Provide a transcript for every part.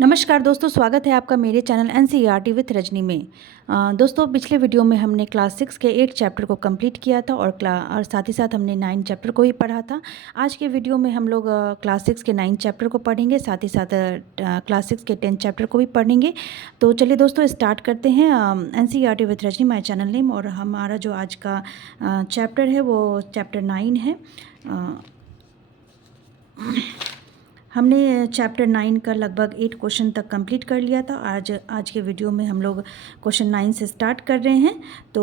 नमस्कार दोस्तों, स्वागत है आपका मेरे चैनल एनसीईआरटी विथ रजनी में। दोस्तों, पिछले वीडियो में हमने क्लास 6 के 8 चैप्टर को कंप्लीट किया था और साथ ही साथ हमने 9 चैप्टर को ही पढ़ा था। आज के वीडियो में हम लोग क्लास 6 के 9 चैप्टर को पढ़ेंगे, साथ ही साथ क्लास 6 के 10 चैप्टर को भी पढ़ेंगे। तो चलिए दोस्तों, स्टार्ट करते हैं। NCERT with Rajni my channel name, और हमारा जो आज का चैप्टर है वो चैप्टर 9 है। हमने चैप्टर 9 का लगभग 8 क्वेश्चन तक कंप्लीट कर लिया था। आज के वीडियो में हम लोग क्वेश्चन 9 से स्टार्ट कर रहे हैं। तो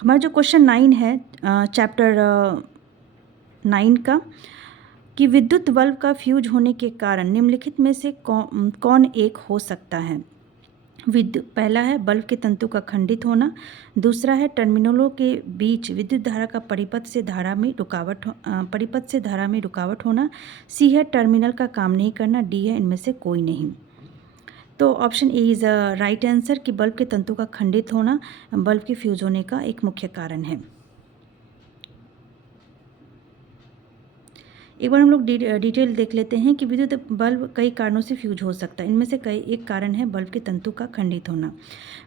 हमारा जो क्वेश्चन 9 है चैप्टर 9 का, कि विद्युत बल्ब का फ्यूज होने के कारण निम्नलिखित में से कौन एक हो सकता है। पहला है बल्ब के तंतु का खंडित होना, दूसरा है टर्मिनलों के बीच विद्युत धारा का परिपथ से धारा में रुकावट होना, सी है टर्मिनल का काम नहीं करना, डी है इनमें से कोई नहीं। तो option A is right answer कि बल्ब के तंतु का खंडित होना बल्ब के फ्यूज होने का एक मुख्य कारण है। एक बार हम लोग डिटेल देख लेते हैं कि विद्युत बल्ब कई कारणों से फ्यूज हो सकता है। इनमें से एक कारण है बल्ब के तंतु का खंडित होना।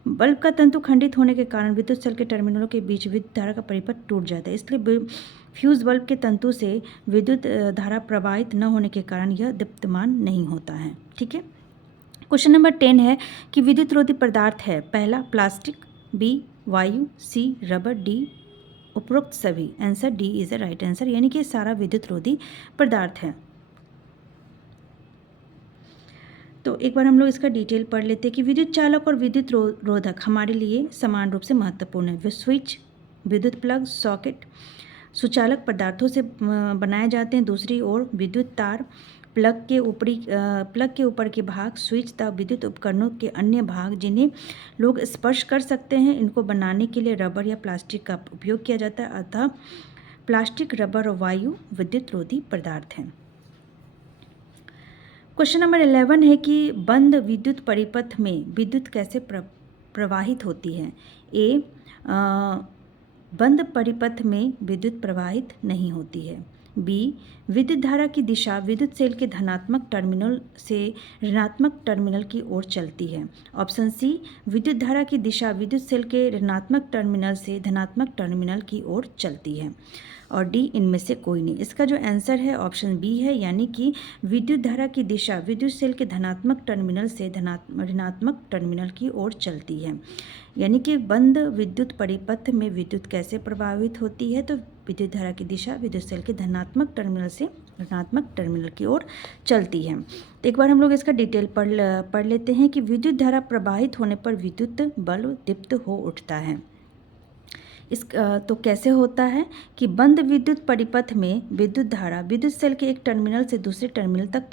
बल्ब का तंतु खंडित होने के कारण विद्युत सेल के टर्मिनलों के बीच विद्युत धारा का परिपथ टूट जाता है, इसलिए फ्यूज बल्ब के तंतु से विद्युत धारा प्रवाहित न होने के कारण यह दीप्तमान नहीं होता है। ठीक है। क्वेश्चन नंबर 10 है कि विद्युत रोधी पदार्थ है। पहला प्लास्टिक, बी वायु, सी रबर, डी उपरोक्त सभी। Answer D is the right answer, यानी कि सारा विद्युत रोधी पदार्थ है। तो एक बार हम लोग इसका डिटेल पढ़ लेते हैं कि विद्युत चालक और विद्युत रोधक हमारे लिए समान रूप से महत्वपूर्ण है। स्विच, विद्युत प्लग, सॉकेट सुचालक पदार्थों से बनाए जाते हैं। दूसरी ओर विद्युत तार, प्लग के ऊपर के भाग, स्विच तथा विद्युत उपकरणों के अन्य भाग जिन्हें लोग स्पर्श कर सकते हैं, इनको बनाने के लिए रबर या प्लास्टिक का उपयोग किया जाता है। अतः प्लास्टिक, रबर और वायु विद्युत रोधी पदार्थ हैं। क्वेश्चन नंबर 11 है कि बंद विद्युत परिपथ में विद्युत कैसे प्रवाहित होती है। ए बंद परिपथ में विद्युत प्रवाहित नहीं होती है। बी विद्युत धारा की दिशा विद्युत सेल के धनात्मक टर्मिनल से ऋणात्मक टर्मिनल की ओर चलती है। ऑप्शन सी विद्युत धारा की दिशा विद्युत सेल के ऋणात्मक टर्मिनल से धनात्मक टर्मिनल की ओर चलती है। और डी इनमें से कोई नहीं। इसका जो आंसर है ऑप्शन बी है, यानी कि विद्युत धारा की दिशा विद्युत सेल के धनात्मक टर्मिनल से ऋणात्मक टर्मिनल की ओर चलती है। यानी कि बंद विद्युत परिपथ में विद्युत कैसे प्रभावित होती है, तो विद्युत धारा की दिशा विद्युत सेल के धनात्मक टर्मिनल से ऋणात्मक टर्मिनल की ओर चलती है। तो एक बार हम लोग इसका डिटेल पढ़ लेते हैं कि विद्युत धारा प्रवाहित होने पर विद्युत बल्ब दीप्त हो उठता है। तो कैसे होता है कि बंद विद्युत परिपथ में विद्युत धारा विद्युत सेल के एक टर्मिनल से दूसरे टर्मिनल तक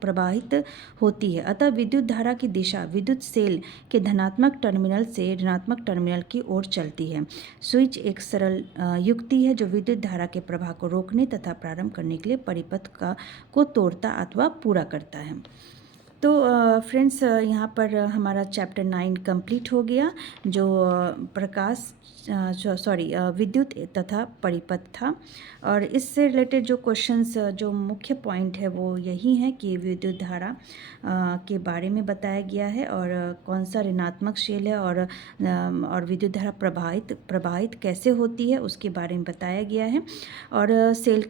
प्रवाहित होती है। अतः विद्युत धारा की दिशा विद्युत सेल के धनात्मक टर्मिनल से ऋणात्मक टर्मिनल की ओर चलती है। स्विच एक सरल युक्ति है जो विद्युत धारा के प्रवाह को रोकने तथा प्रारंभ करने के लिए परिपथ को तोड़ता अथवा पूरा करता है। तो फ्रेंड्स, यहाँ पर हमारा चैप्टर 9 कंप्लीट हो गया, जो विद्युत तथा परिपथ था। और इससे रिलेटेड जो क्वेश्चंस, जो मुख्य पॉइंट है वो यही है कि विद्युत धारा के बारे में बताया गया है, और कौन सा ऋणात्मक शेल है, और विद्युत धारा प्रवाहित कैसे होती है उसके बारे में बताया गया है। और सेल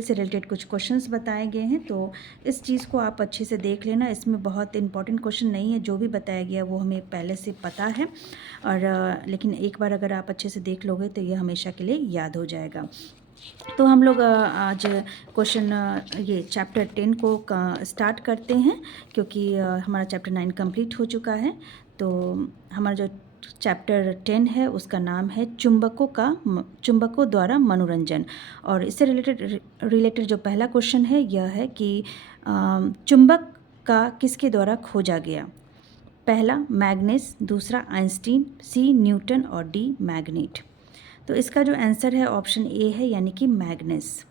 से रिलेटेड कुछ क्वेश्चंस बताए गए हैं। तो इस चीज़ को आप अच्छे से देख लेना। इसमें बहुत इंपॉर्टेंट क्वेश्चन नहीं है, जो भी बताया गया वो हमें पहले से पता है, और लेकिन एक बार अगर आप अच्छे से देख लोगे तो ये हमेशा के लिए याद हो जाएगा। तो हम लोग आज क्वेश्चन ये चैप्टर 10 को स्टार्ट करते हैं, क्योंकि हमारा चैप्टर 9 कंप्लीट हो चुका है। तो हमारा जो चैप्टर 10 है उसका नाम है चुंबकों द्वारा मनोरंजन। और इससे रिलेटेड जो पहला क्वेश्चन है यह है कि चुंबक का किसके द्वारा खोजा गया। पहला मैग्नेस, दूसरा आइंस्टीन, सी न्यूटन और डी मैग्नेट। तो इसका जो आंसर है ऑप्शन ए है, यानी कि मैग्नेस।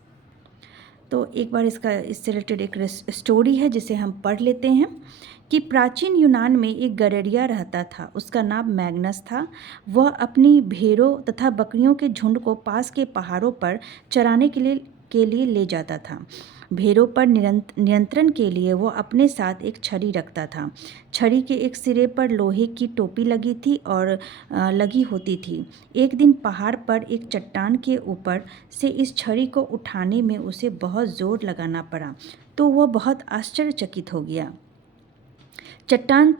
तो एक बार इससे रिलेटेड एक स्टोरी है जिसे हम पढ़ लेते हैं कि प्राचीन यूनान में एक गडरिया रहता था। उसका नाम मैग्नस था। वह अपनी भेड़ों तथा बकरियों के झुंड को पास के पहाड़ों पर चराने के लिए ले जाता था। भेड़ों पर नियंत्रण के लिए वो अपने साथ एक छड़ी रखता था। छड़ी के एक सिरे पर लोहे की टोपी लगी थी और लगी होती थी। एक दिन पहाड़ पर एक चट्टान के ऊपर से इस छड़ी को उठाने में उसे बहुत जोर लगाना पड़ा, तो वह बहुत आश्चर्यचकित हो गया। चट्टान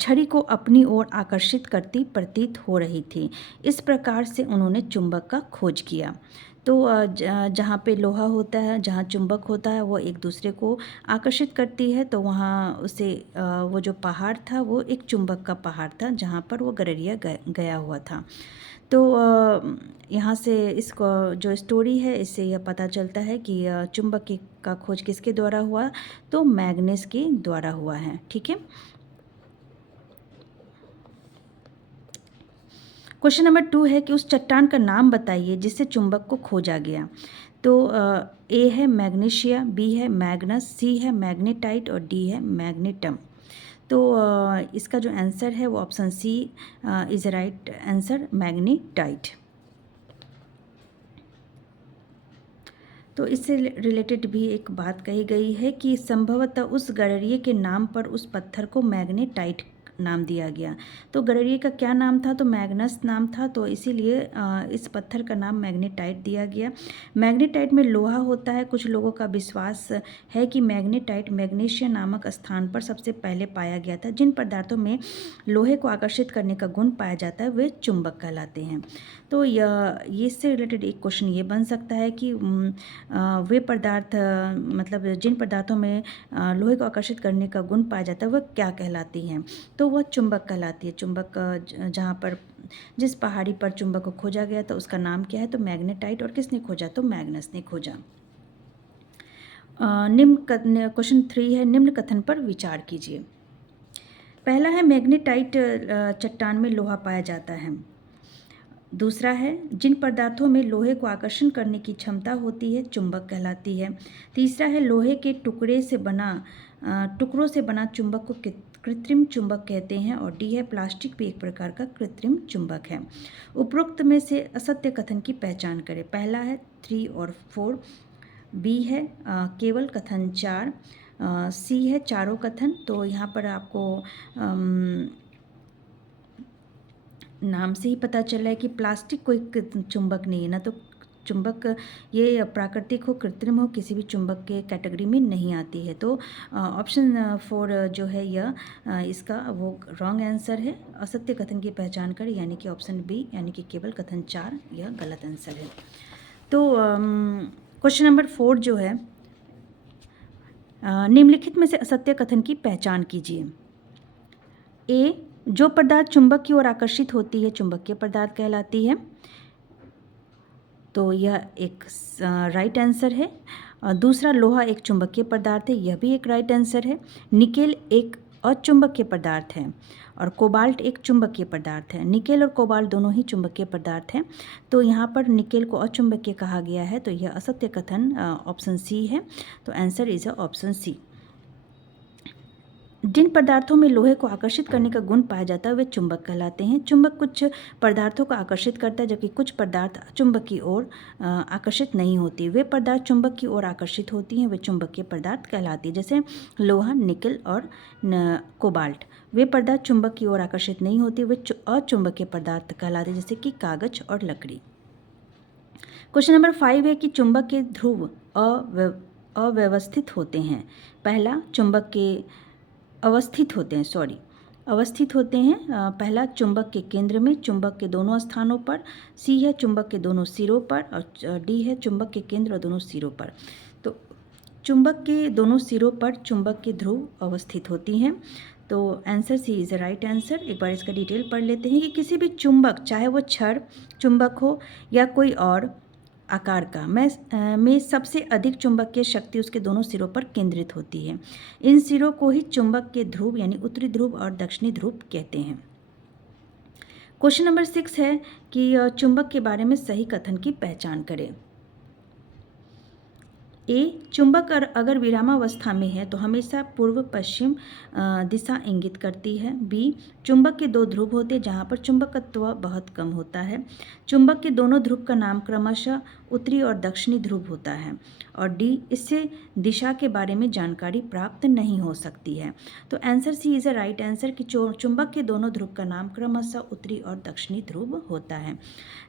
छड़ी को अपनी ओर आकर्षित करती प्रतीत हो रही थी। इस प्रकार से उन्होंने चुंबक का खोज किया। तो जहाँ पे लोहा होता है, जहाँ चुंबक होता है, वो एक दूसरे को आकर्षित करती है। तो वहाँ उसे वो जो पहाड़ था वो एक चुंबक का पहाड़ था, जहाँ पर वो गडरिया गया हुआ था। तो यहाँ से इसको जो स्टोरी है इससे यह पता चलता है कि चुंबक का खोज किसके द्वारा हुआ, तो मैग्नेस के द्वारा हुआ है। ठीक है। क्वेश्चन नंबर 2 है कि उस चट्टान का नाम बताइए जिससे चुंबक को खोजा गया। तो ए है मैग्नीशिया, बी है मैग्नस, सी है मैग्नेटाइट और डी है मैग्नेटम। तो इसका जो आंसर है वो option C is right answer, magnetite. तो इससे रिलेटेड भी एक बात कही गई है कि संभवतः उस गडरिये के नाम पर उस पत्थर को मैग्नेटाइट नाम दिया गया। तो गडरिये का क्या नाम था, तो मैग्नस नाम था, तो इसीलिए इस पत्थर का नाम मैग्नेटाइट दिया गया। मैग्नेटाइट में लोहा होता है। कुछ लोगों का विश्वास है कि मैग्नेटाइट मैग्नीशिया नामक स्थान पर सबसे पहले पाया गया था। जिन पदार्थों में लोहे को आकर्षित करने का गुण पाया जाता है वे चुंबक कहलाते हैं। तो ये इससे रिलेटेड एक क्वेश्चन ये बन सकता है कि वे पदार्थ मतलब जिन पदार्थों में लोहे को आकर्षित करने का गुण पाया जाता है वह क्या कहलाती हैं, तो वह चुंबक कहलाती है। चुंबक जहाँ पर जिस पहाड़ी पर चुंबक को खोजा गया था उसका नाम क्या है, तो मैग्नेटाइट। और किसने खोजा, तो मैग्नस ने खोजा। क्वेश्चन 3 है, निम्न कथन पर विचार कीजिए। पहला है मैग्नेटाइट चट्टान में लोहा पाया जाता है। दूसरा है जिन पदार्थों में लोहे को आकर्षण करने की क्षमता होती है चुंबक कहलाती है। तीसरा है लोहे के टुकड़ों से बना चुंबक को कृत्रिम चुंबक कहते हैं। और डी है प्लास्टिक भी एक प्रकार का कृत्रिम चुंबक है। उपरोक्त में से असत्य कथन की पहचान करें। पहला है 3 और 4, बी है केवल कथन 4, सी है चारों कथन। तो यहाँ पर आपको नाम से ही पता चल रहा है कि प्लास्टिक कोई चुंबक नहीं है ना, तो चुंबक ये प्राकृतिक हो कृत्रिम हो किसी भी चुंबक के कैटेगरी में नहीं आती है। तो ऑप्शन 4 जो है यह इसका वो रॉन्ग आंसर है। असत्य कथन की पहचान करें यानी कि ऑप्शन बी यानी कि केवल कथन 4 यह गलत आंसर है। तो क्वेश्चन नंबर 4 जो है, निम्नलिखित में से असत्य कथन की पहचान कीजिए। ए, जो पदार्थ चुंबक की ओर आकर्षित होती है चुंबकीय पदार्थ कहलाती है। तो यह एक राइट आंसर है। दूसरा, लोहा एक चुंबकीय पदार्थ है, यह भी एक राइट आंसर है। निकेल एक अचुंबकीय पदार्थ है और कोबाल्ट एक चुंबकीय पदार्थ है। निकेल और कोबाल्ट दोनों ही चुंबकीय पदार्थ हैं। तो यहाँ पर निकेल को अचुंबकीय कहा गया है, तो यह असत्य कथन ऑप्शन सी है। तो आंसर इज ऑप्शन सी। जिन पदार्थों में लोहे को आकर्षित करने का गुण पाया जाता है वे चुंबक कहलाते हैं। चुंबक कुछ पदार्थों को आकर्षित करता है जबकि कुछ पदार्थ चुंबक की ओर आकर्षित नहीं होती। वे पदार्थ चुंबक की ओर आकर्षित होती हैं वे चुंबकीय पदार्थ कहलाती है। जैसे लोहा, निकेल और कोबाल्ट। वे पदार्थ चुंबक की ओर आकर्षित नहीं होती, वे अचुंबकीय पदार्थ कहलाते हैं, जैसे कि कागज और लकड़ी। क्वेश्चन नंबर 5 है कि चुंबक के ध्रुव अव्यवस्थित होते हैं। पहला, चुंबक के अवस्थित होते हैं। पहला, चुंबक के केंद्र में, चुंबक के दोनों स्थानों पर। सी है चुंबक के दोनों सिरों पर और डी है चुंबक के केंद्र और दोनों सिरों पर। तो चुंबक के दोनों सिरों पर चुंबक के ध्रुव अवस्थित होती हैं। तो answer C is right answer. एक बार इसका डिटेल पढ़ लेते हैं कि किसी भी चुंबक, चाहे वो छड़ चुंबक हो या कोई और आकार का, में सबसे अधिक चुंबकीय शक्ति उसके दोनों सिरों पर केंद्रित होती है। इन सिरों को ही चुंबक के ध्रुव यानी उत्तरी ध्रुव और दक्षिणी ध्रुव कहते हैं। क्वेश्चन नंबर 6 है कि चुंबक के बारे में सही कथन की पहचान करें। चुंबक अगर विरामावस्था में है तो हमेशा पूर्व पश्चिम दिशा इंगित करती है। बी, चुंबक के 2 ध्रुव होते हैं जहाँ पर चुंबकत्व बहुत कम होता है। चुंबक के दोनों ध्रुव का नाम क्रमशः उत्तरी और दक्षिणी ध्रुव होता है। और डी, इससे दिशा के बारे में जानकारी प्राप्त नहीं हो सकती है। तो answer C is a right answer कि चुंबक के दोनों ध्रुव का नाम क्रमशः उत्तरी और दक्षिणी ध्रुव होता है।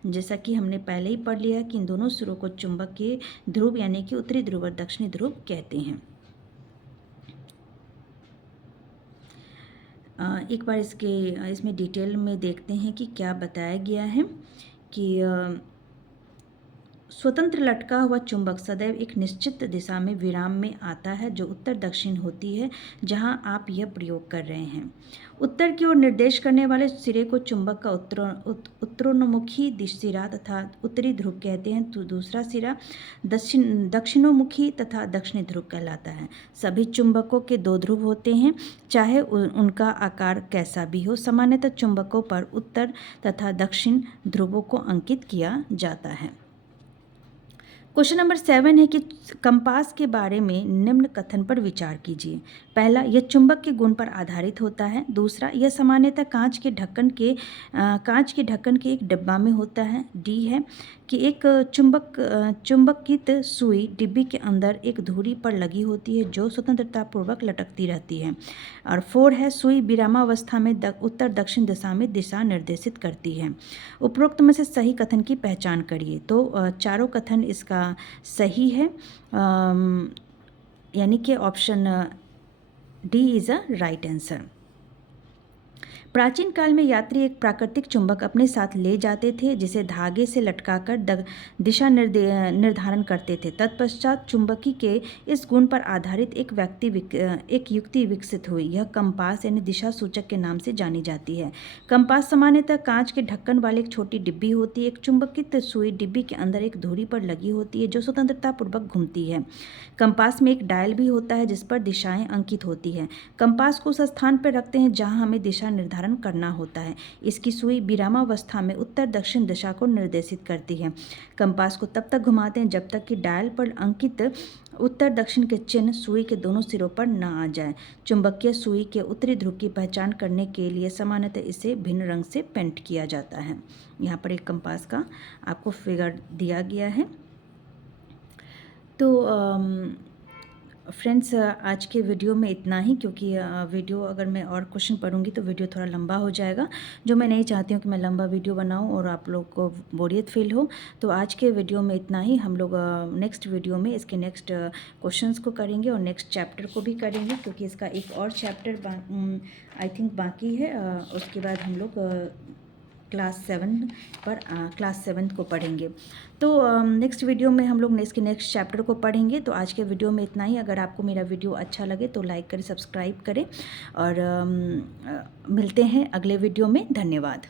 जैसा कि हमने पहले ही पढ़ लिया कि इन दोनों सिरों को चुंबक के ध्रुव यानी कि उत्तरी ध्रुव और दक्षिणी ध्रुव कहते हैं। एक बार इसमें डिटेल में देखते हैं कि क्या बताया गया है कि स्वतंत्र लटका हुआ चुंबक सदैव एक निश्चित दिशा में विराम में आता है जो उत्तर दक्षिण होती है जहां आप यह प्रयोग कर रहे हैं। उत्तर की ओर निर्देश करने वाले सिरे को चुंबक का उत्तरोन्मुखी सिरा तथा उत्तरी ध्रुव कहते हैं, तो दूसरा सिरा दक्षिणोन्मुखी तथा दक्षिणी ध्रुव कहलाता है। सभी चुंबकों के 2 ध्रुव होते हैं, चाहे उनका आकार कैसा भी हो। सामान्यतः चुंबकों पर उत्तर तथा दक्षिण ध्रुवों को अंकित किया जाता है। क्वेश्चन नंबर 7 है कि कंपास के बारे में निम्न कथन पर विचार कीजिए। पहला, यह चुंबक के गुण पर आधारित होता है। दूसरा, यह सामान्यतः कांच के ढक्कन के एक डिब्बा में होता है। डी है कि एक चुंबकित सुई डिब्बी के अंदर एक धुरी पर लगी होती है जो स्वतंत्रतापूर्वक लटकती रहती है। और 4 है, सुई विरामावस्था में उत्तर दक्षिण दिशा में दिशा निर्देशित करती है। उपरोक्त में से सही कथन की पहचान करिए। तो चारों कथन इसका सही है, यानी कि option D is a right answer. प्राचीन काल में यात्री एक प्राकृतिक चुंबक अपने साथ ले जाते थे जिसे धागे से लटकाकर दिशा निर्धारण करते थे। तत्पश्चात चुंबकी के इस गुण पर आधारित एक युक्ति विकसित हुई। यह कंपास यानी दिशा सूचक के नाम से जानी जाती है। कंपास सामान्यतः कांच के ढक्कन वाली एक छोटी डिब्बी होती है। एक चुंबकित सुई डिब्बी के अंदर एक धुरी पर लगी होती है जो स्वतंत्रतापूर्वक घूमती है। कंपास में एक डायल भी होता है जिस पर दिशाएं अंकित होती है। कंपास को उस स्थान पर रखते हैं जहां हमें दिशा निर्धारण करना होता है। इसकी सुई विरामावस्था में उत्तर दक्षिण दिशा को निर्देशित करती है। कंपास को तब तक घुमाते हैं जब तक कि डायल पर अंकित उत्तर दक्षिण के चिन्ह सुई के दोनों सिरों पर न आ जाए। चुंबकीय सुई के उत्तरी ध्रुव की पहचान करने के लिए सामान्यतः इसे भिन्न रंग से पेंट किया जाता है। यहाँ पर एक कंपास का आपको फिगर दिया गया है। तो फ्रेंड्स, आज के वीडियो में इतना ही, क्योंकि वीडियो अगर मैं और क्वेश्चन पढ़ूंगी तो वीडियो थोड़ा लंबा हो जाएगा, जो मैं नहीं चाहती हूँ कि मैं लंबा वीडियो बनाऊँ और आप लोग को बोरियत फील हो। तो आज के वीडियो में इतना ही। हम लोग नेक्स्ट वीडियो में इसके नेक्स्ट क्वेश्चंस को करेंगे और नेक्स्ट चैप्टर को भी करेंगे, क्योंकि इसका एक और चैप्टर आई थिंक बाकी है। उसके बाद हम लोग क्लास 7 को पढ़ेंगे। तो नेक्स्ट वीडियो में हम लोग इसके नेक्स्ट चैप्टर को पढ़ेंगे। तो आज के वीडियो में इतना ही। अगर आपको मेरा वीडियो अच्छा लगे तो लाइक करें, सब्सक्राइब करें और मिलते हैं अगले वीडियो में। धन्यवाद।